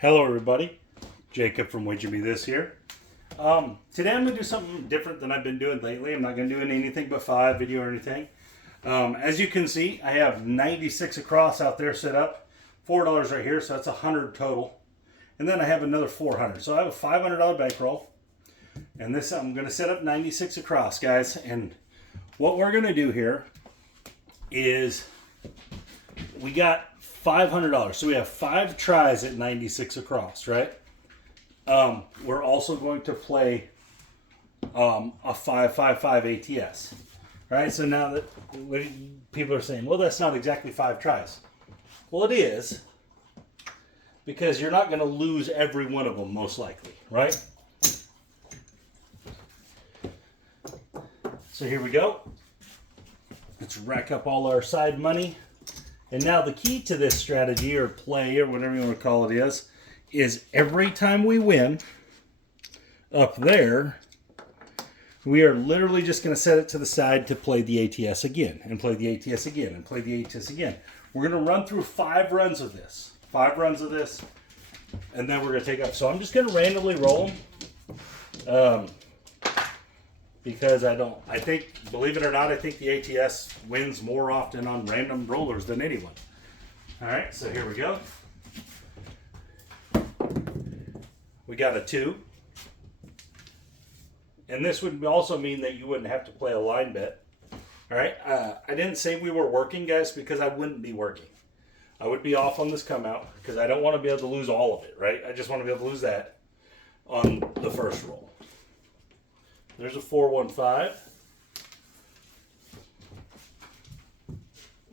Hello everybody, Jacob from Wager Me This here. Today I'm going to do something different than I've been doing lately. I'm not going to do anything but 5 video or anything. As you can see, I have 96 across out there set up. $4 right here, so that's 100 total. And then I have another 400. So I have a $500 bankroll. And this, I'm going to set up 96 across, guys. And what we're going to do here is we got $500. So we have 5 tries at 96 across, right? We're also going to play a 5-5-5 ATS. Right? So now that people are saying, well, that's not exactly 5 tries. Well, it is, because you're not going to lose every one of them, most likely, right? So here we go. Let's rack up all our side money. And now the key to this strategy or play or whatever you want to call it is every time we win up there, we are literally just going to set it to the side to play the ATS again and play the ATS again and play the ATS again. We're going to run through 5 runs of this. 5 runs of this. And then we're going to take up. So I'm just going to randomly roll them. Because I think, believe it or not, I think the ATS wins more often on random rollers than anyone. All right, so here we go. We got a 2. And this would also mean that you wouldn't have to play a line bet. All right, I didn't say we were working, guys, because I wouldn't be working. I would be off on this come out because I don't want to be able to lose all of it, right? I just want to be able to lose that on the first roll. There's a 4-1-5.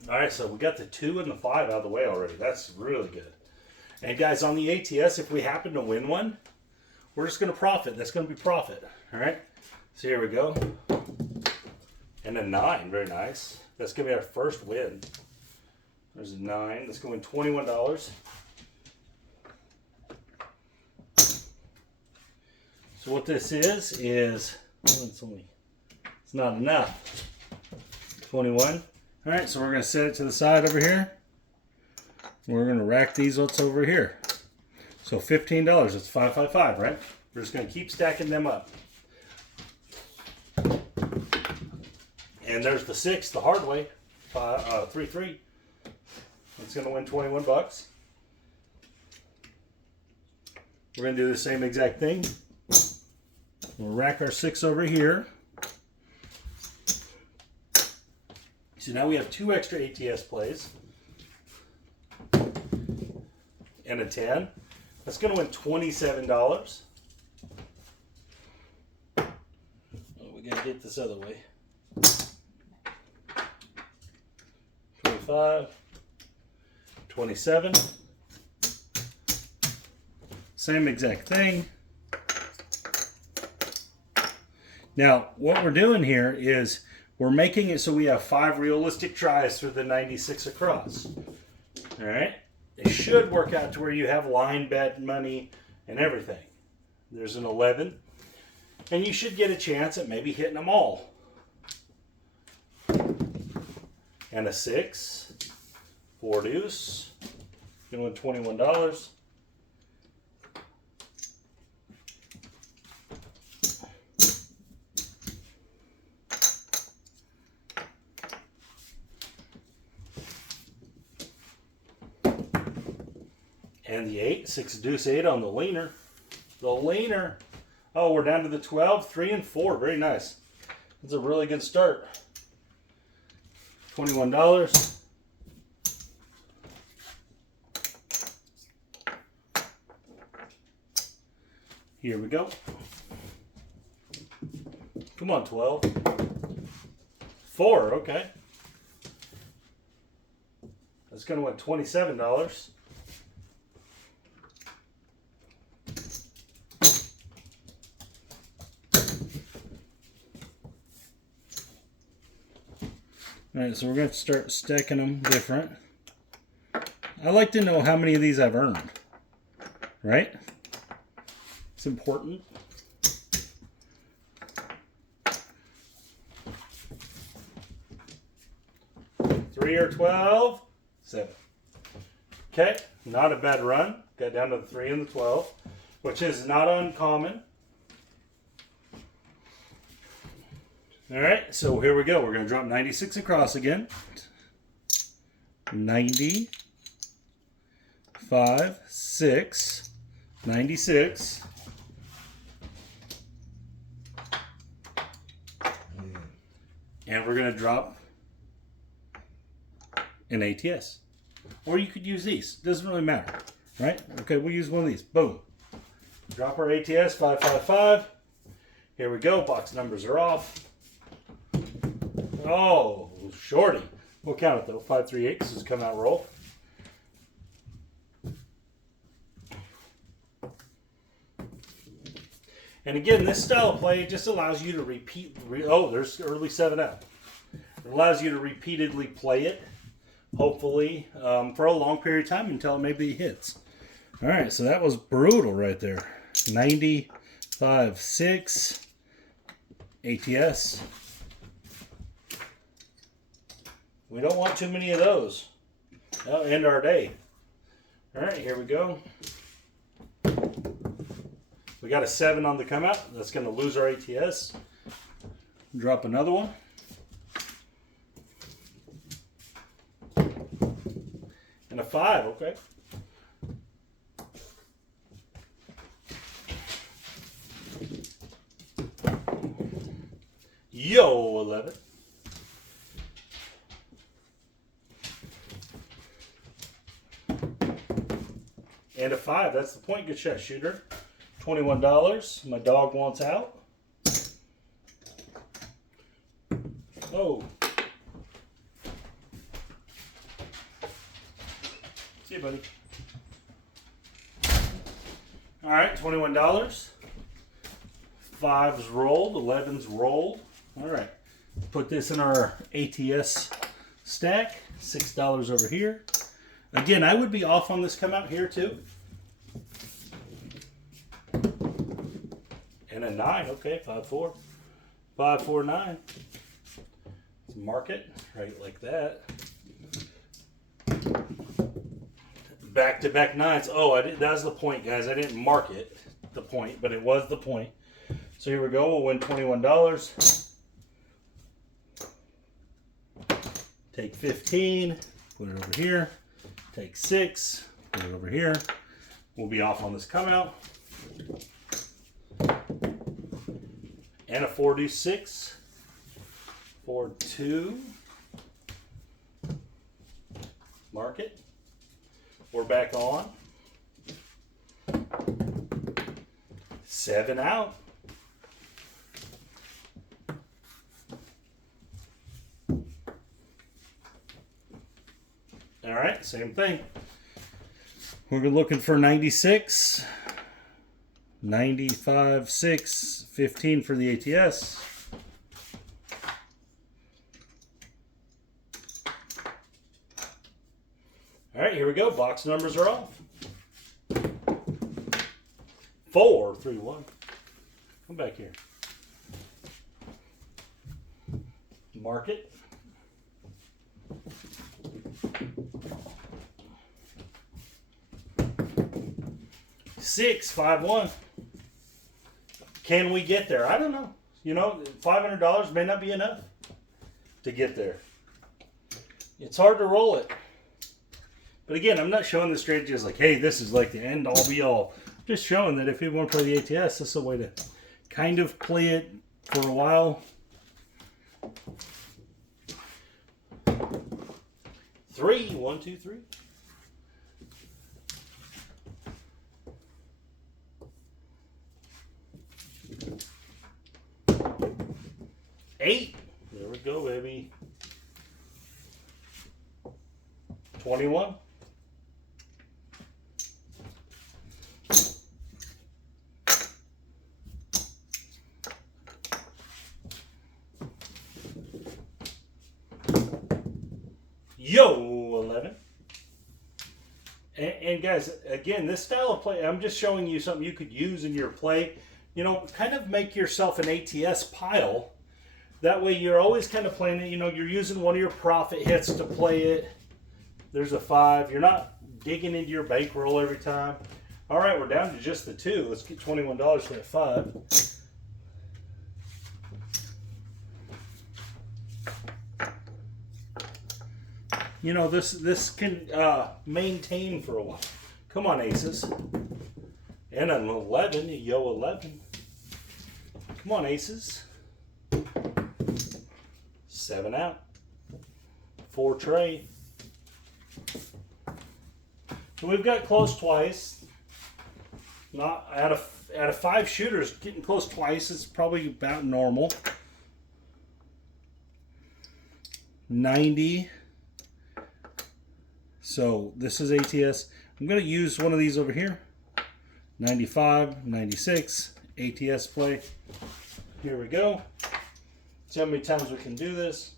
All right, so we got the 2 and the 5 out of the way already. That's really good. And guys, on the ATS, if we happen to win one, we're just going to profit. That's going to be profit. All right. So here we go. And a 9, very nice. That's going to be our first win. There's a 9. That's going to win $21. So what this is well, it's not enough. 21. All right, so we're going to set it to the side over here. We're going to rack these what's over here. So $15. That's 5-5-5, right? We're just going to keep stacking them up. And there's the 6, the hard way. 3-3. It's going to win 21 bucks. We're going to do the same exact thing. We'll rack our 6 over here. So now we have 2 extra ATS plays. And a 10. That's going to win $27. Oh, we got to get this other way. 25. 27. Same exact thing. Now, what we're doing here is we're making it so we have 5 realistic tries for the 96 across. All right? It should work out to where you have line bet money and everything. There's an 11. And you should get a chance at maybe hitting them all. And a 6. 4 deuce. Going to win $21. And the 8, 6 deuce 8 on the leaner. The leaner. Oh, we're down to the 12, 3 and 4. Very nice. That's a really good start. $21. Here we go. Come on, 12. 4, okay. That's going to win $27. All right, so we're going to start stacking them different. I like to know how many of these I've earned, right? It's important. 3 or 12, 7. Okay, not a bad run. Got down to the 3 and the 12, which is not uncommon. All right, so here we go. We're going to drop 96 across again. 90, 5, 6, 96. And we're going to drop an ATS. Or you could use these. Doesn't really matter, right? Okay, we'll use one of these. Boom. Drop our ATS, 555. Here we go. Box numbers are off. Oh, shorty. We'll count it though. 538 because it's come out roll. And again, this style of play just allows you to repeat. Oh, there's early 7-out. It allows you to repeatedly play it, hopefully, for a long period of time until it maybe hits. All right, so that was brutal right there. 95, 6, ATS. We don't want too many of those. That'll end our day. All right, here we go. We got a 7 on the come out. That's going to lose our ATS. Drop another one. And a 5, okay. Yo, 11. And a 5. That's the point. Good shot, shooter. $21. My dog wants out. Oh. See you, buddy. All right, $21. 5's rolled. 11's rolled. All right. Put this in our ATS stack. $6 over here. Again, I would be off on this come out here too. And a 9, okay, 5-4. 5-4-9. Let's mark it right like that. Back-to-back 9s. Oh, that was the point, guys. I didn't mark it, the point, but it was the point. So here we go. We'll win $21. Take 15. Put it over here. Take 6. Put it over here. We'll be off on this come out. And a 46. 4-2. Mark it. We're back on. 7 out. All right, same thing. We're looking for 96, 95, 6, 15 for the ATS. All right, here we go. Box numbers are off. 4, 3, 1. Come back here. Mark it. 6, 5, 1. Can we get there? I don't know. You know, $500 may not be enough to get there. It's hard to roll it. But again, I'm not showing the strategy as like, hey, this is like the end all be all. I'm just showing that if you want to play the ATS, this is a way to kind of play it for a while. 3, 1, 2, 3. 8. There we go, baby. 21. Yo, 11. And guys, again, this style of play, I'm just showing you something you could use in your play. You know, kind of make yourself an ATS pile. That way you're always kind of playing it. You know, you're using one of your profit hits to play it. There's a 5. You're not digging into your bankroll every time. All right, we're down to just the 2. Let's get $21 for that 5. You know, this can maintain for a while. Come on, aces. And an 11, yo 11. Come on, aces. 7 out. 4 trade. So we've got close twice. Not out of 5 shooters, getting close twice is probably about normal. 90. So this is ATS. I'm going to use one of these over here. 95, 96, ATS play. Here we go. See how many times we can do this.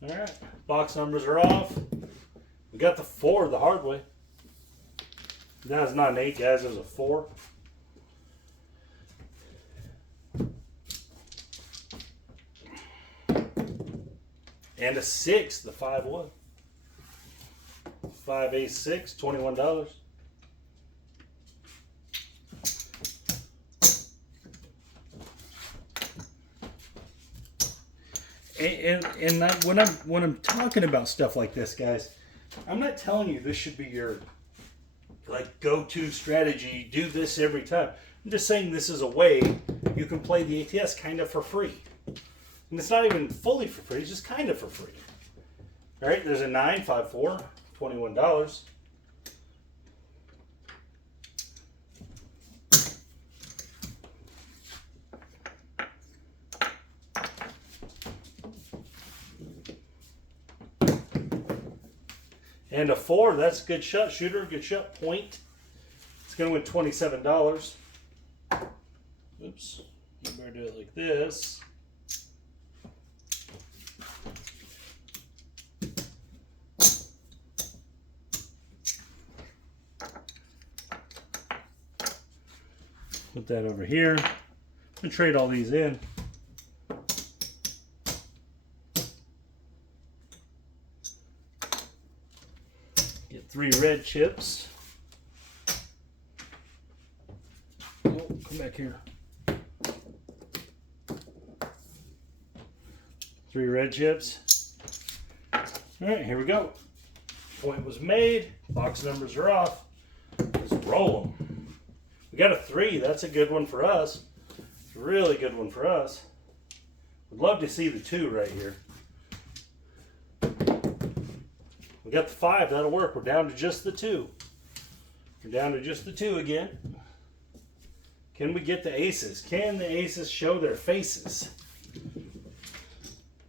All right, box numbers are off. We got the 4 the hard way. Now it's not an 8, guys, it was a 4. And a 6, the 5-1. 5 ace 6, $21. And when I'm talking about stuff like this, guys, I'm not telling you this should be your like go-to strategy. Do this every time. I'm just saying this is a way you can play the ATS kind of for free. And it's not even fully for free, it's just kind of for free. All right, there's a 9, 5, 4, $21. And a 4, that's a good shot, shooter, good shot, point. It's going to win $27. Oops, you better do it like this. Put that over here. I'm going to trade all these in. Get 3 red chips. Oh, come back here. 3 red chips. All right, here we go. Point was made. Box numbers are off. Let's roll them. We got a 3. That's a good one for us. It's a really good one for us. Would love to see the 2 right here. We got the 5. That'll work. We're down to just the 2. We're down to just the 2 again. Can we get the aces? Can the aces show their faces?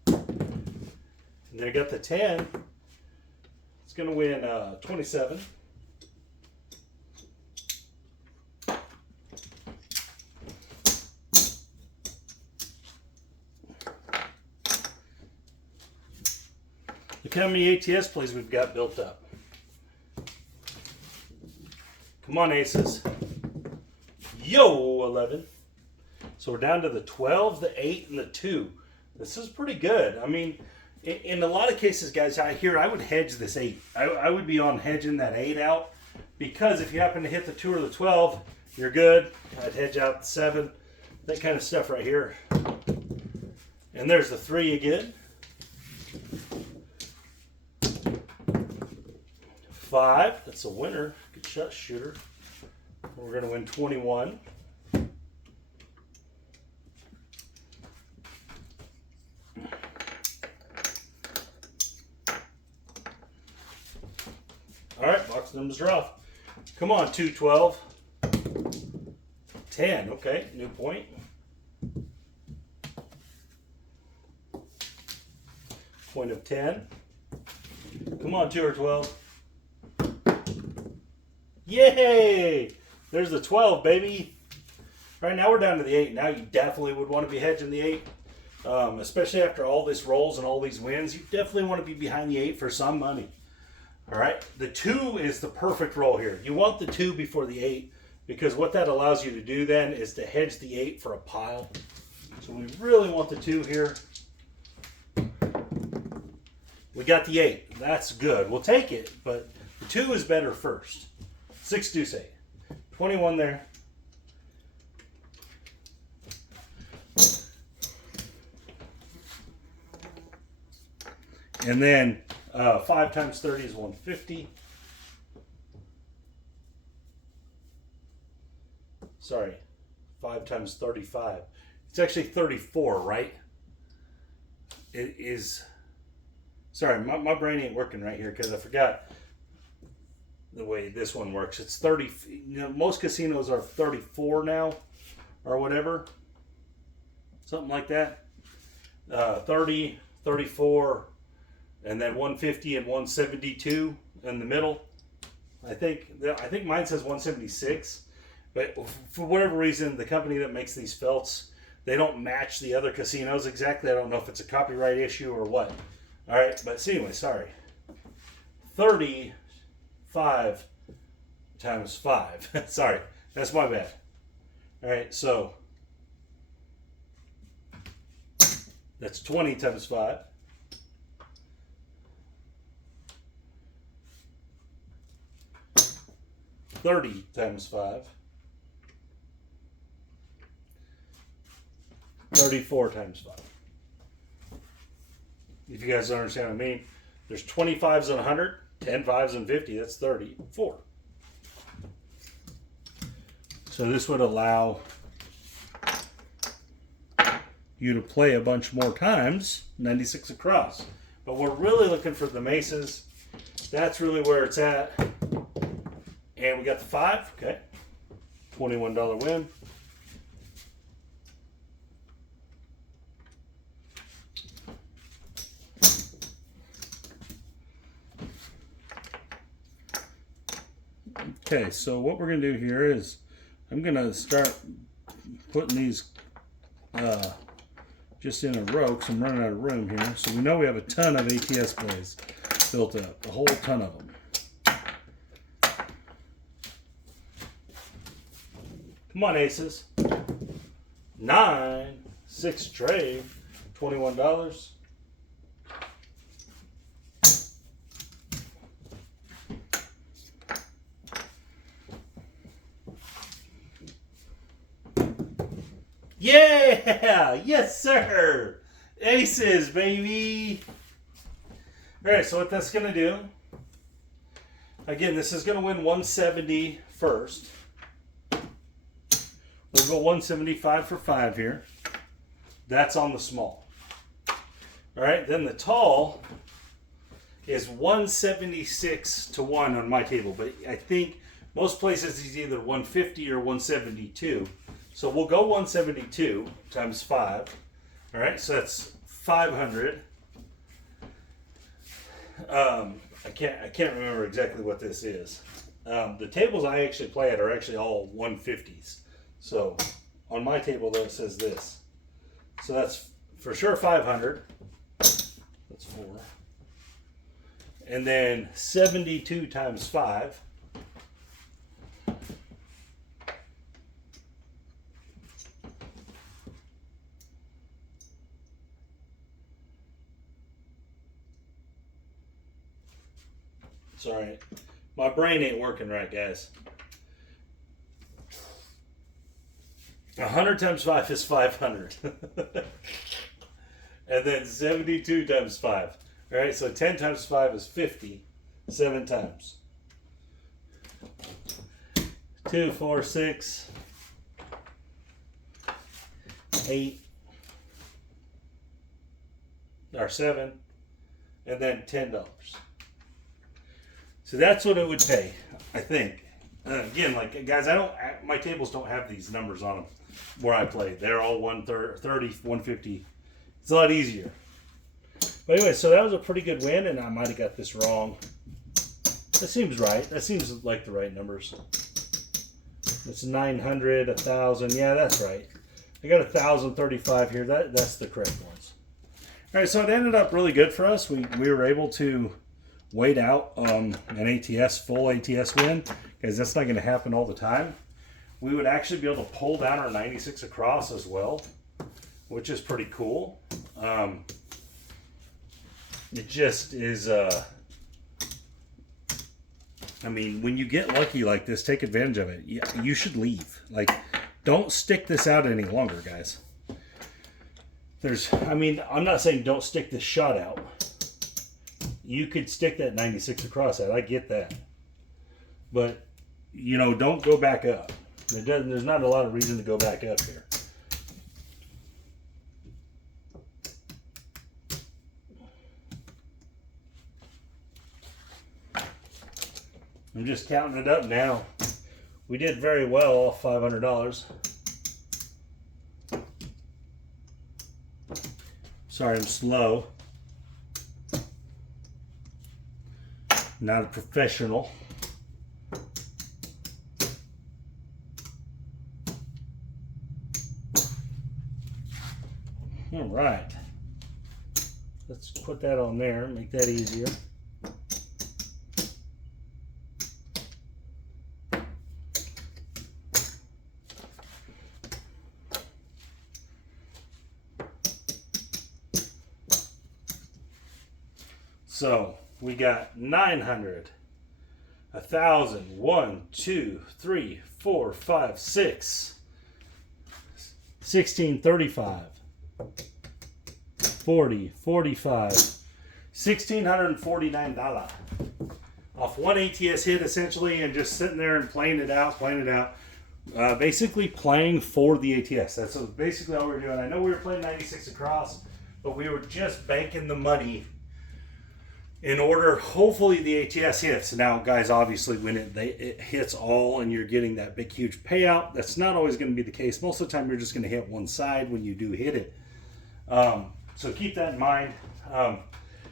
And they got the 10. It's going to win 27. Look how many ATS plays we've got built up. Come on, aces. Yo, 11. So we're down to the 12, the 8, and the 2. This is pretty good. I mean, in a lot of cases, guys, I would hedge this 8. I would be on hedging that 8 out, because if you happen to hit the 2 or the 12, you're good. I'd hedge out the 7, that kind of stuff right here. And there's the 3 again. 5, that's a winner. Good shot, shooter. We're going to win 21. All right, box numbers are off. Come on, 2, 12. 10, okay, new point. Point of 10. Come on, 2 or 12. Yay! There's the 12, baby. Right now we're down to the 8. Now you definitely would want to be hedging the 8. Especially after all this rolls and all these wins. You definitely want to be behind the 8 for some money. All right, the 2 is the perfect roll here. You want the 2 before the 8, because what that allows you to do then is to hedge the 8 for a pile. So we really want the 2 here. We got the 8. That's good. We'll take it, but the 2 is better first. 6 deuce 8. 21 there. And then 5 times 30 is 150. Sorry, 5 times 35. It's actually 34, right? It is. Sorry, my brain ain't working right here because I forgot the way this one works. It's 30. You know, most casinos are 34 now, or whatever, something like that. 30, 34, and then 150 and 172 in the middle. I think mine says 176, but for whatever reason, the company that makes these felts, they don't match the other casinos exactly. I don't know if it's a copyright issue or what. All right, but anyway, sorry. 35 times 5. Sorry, that's my bad. All right, so that's 20 times 5. $30 times 5. 34 times 5. If you guys don't understand what I mean, there's 25s and 100, 10 5s and 50. That's 34. So this would allow you to play a bunch more times, 96 across. But we're really looking for the Mesas. That's really where it's at. And we got the 5. Okay. $21 win. Okay, so what we're going to do here is I'm going to start putting these just in a row because I'm running out of room here. So we know we have a ton of ATS plays built up, a whole ton of them. Come on, aces. 9, 6 trade, $21. Yeah! Yes, sir! Aces, baby! Alright, so what that's going to do, again, this is going to win 170 first. We'll go 175 for 5 here. That's on the small. Alright, then the tall is 176 to 1 on my table, but I think most places it's either 150 or 172. So we'll go 172 times 5. All right, so that's 500. I can't remember exactly what this is. The tables I actually play at are actually all 150s. So on my table though it says this. So that's for sure 500. That's 4. And then 72 times 5. Sorry, my brain ain't working right, guys. 100 times 5 is 500. And then 72 times 5. All right, so 10 times 5 is 50. 7 times. 2, 4, 6, 8, or 7, and then $10. So that's what it would pay, I think. Again, like guys, my tables don't have these numbers on them where I play. They're all 130, 150. It's a lot easier. But anyway, so that was a pretty good win, and I might have got this wrong. That seems right. That seems like the right numbers. It's 900, 1,000. Yeah, that's right. I got 1,035 here. That's the correct ones. All right, so it ended up really good for us. We were able to wait out an ATS, full ATS win, because that's not going to happen all the time. We would actually be able to pull down our 96 across as well, which is pretty cool. it just is, I mean, when you get lucky like this, take advantage of it. You should leave. Like, don't stick this out any longer, guys. I mean, I'm not saying don't stick this shot out. You could stick that 96 across that. I get that. But, you know, don't go back up. There's not a lot of reason to go back up here. I'm just counting it up now. We did very well off $500. Sorry, I'm slow. Not a professional. All right. Let's put that on there, make that easier. So we got 900, 1,000, 1, 2, 3, 4, 5, 6, 1635, 40, 45, $1,649 off one ATS hit essentially, and just sitting there and playing it out. Basically playing for the ATS. That's basically all we were doing. I know we were playing 96 across, but we were just banking the money in order, hopefully the ATS hits. Now, guys, obviously when it hits all and you're getting that big, huge payout, that's not always going to be the case. Most of the time, you're just going to hit one side when you do hit it. So keep that in mind.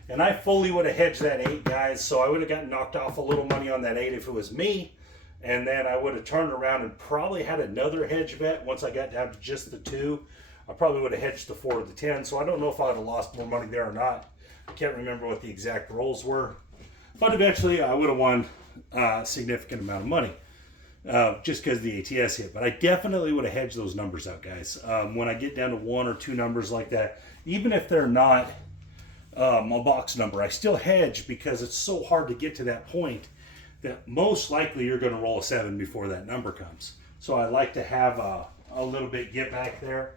And I fully would have hedged that 8, guys, so I would have gotten knocked off a little money on that 8 if it was me. And then I would have turned around and probably had another hedge bet once I got down to just the 2. I probably would have hedged the 4 or the 10, so I don't know if I would have lost more money there or not. I can't remember what the exact rolls were, but eventually I would have won a significant amount of money just because the ATS hit. But I definitely would have hedged those numbers out, guys. When I get down to 1 or 2 numbers like that, even if they're not a box number, I still hedge because it's so hard to get to that point that most likely you're going to roll a 7 before that number comes. So I like to have a little bit get back there.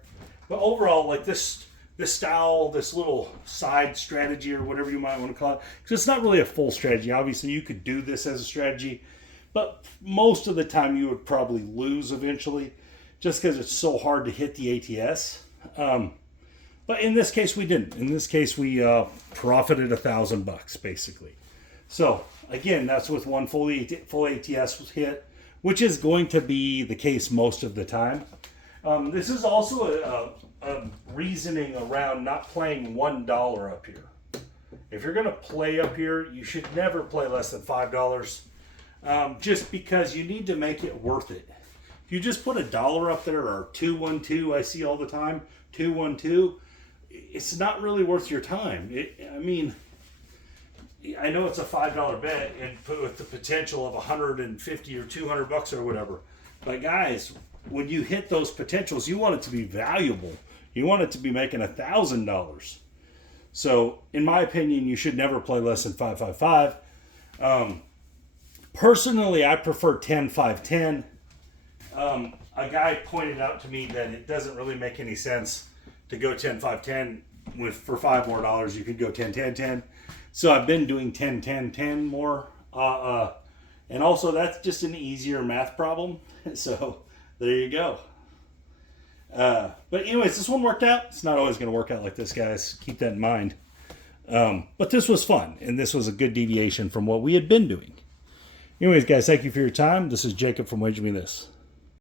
But overall, like this style, this little side strategy or whatever you might want to call it, because it's not really a full strategy. Obviously, you could do this as a strategy, but most of the time you would probably lose eventually just because it's so hard to hit the ATS. But in this case, we didn't. In this case, we profited $1,000 basically. So again, that's with one full ATS hit, which is going to be the case most of the time. This is also a reasoning around not playing $1 up here. If you're going to play up here, you should never play less than $5, just because you need to make it worth it. If you just put $1 up there, or 212, I see all the time, 212, it's not really worth your time. I mean, I know it's a $5 bet and with the potential of 150 or $200 or whatever, but guys, when you hit those potentials, you want it to be valuable. You want it to be making $1,000. So, in my opinion, you should never play less than 555. Personally, I prefer 10-5-10. A guy pointed out to me that it doesn't really make any sense to go 10-5-10 for $5 more. You could go 10-10-10. So I've been doing 10-10-10 more. And also, that's just an easier math problem. So there you go. But anyways, this one worked out. It's not always going to work out like this, guys. Keep that in mind. But this was fun, and this was a good deviation from what we had been doing. Anyways, guys, thank you for your time. This is Jacob from Wager Me This.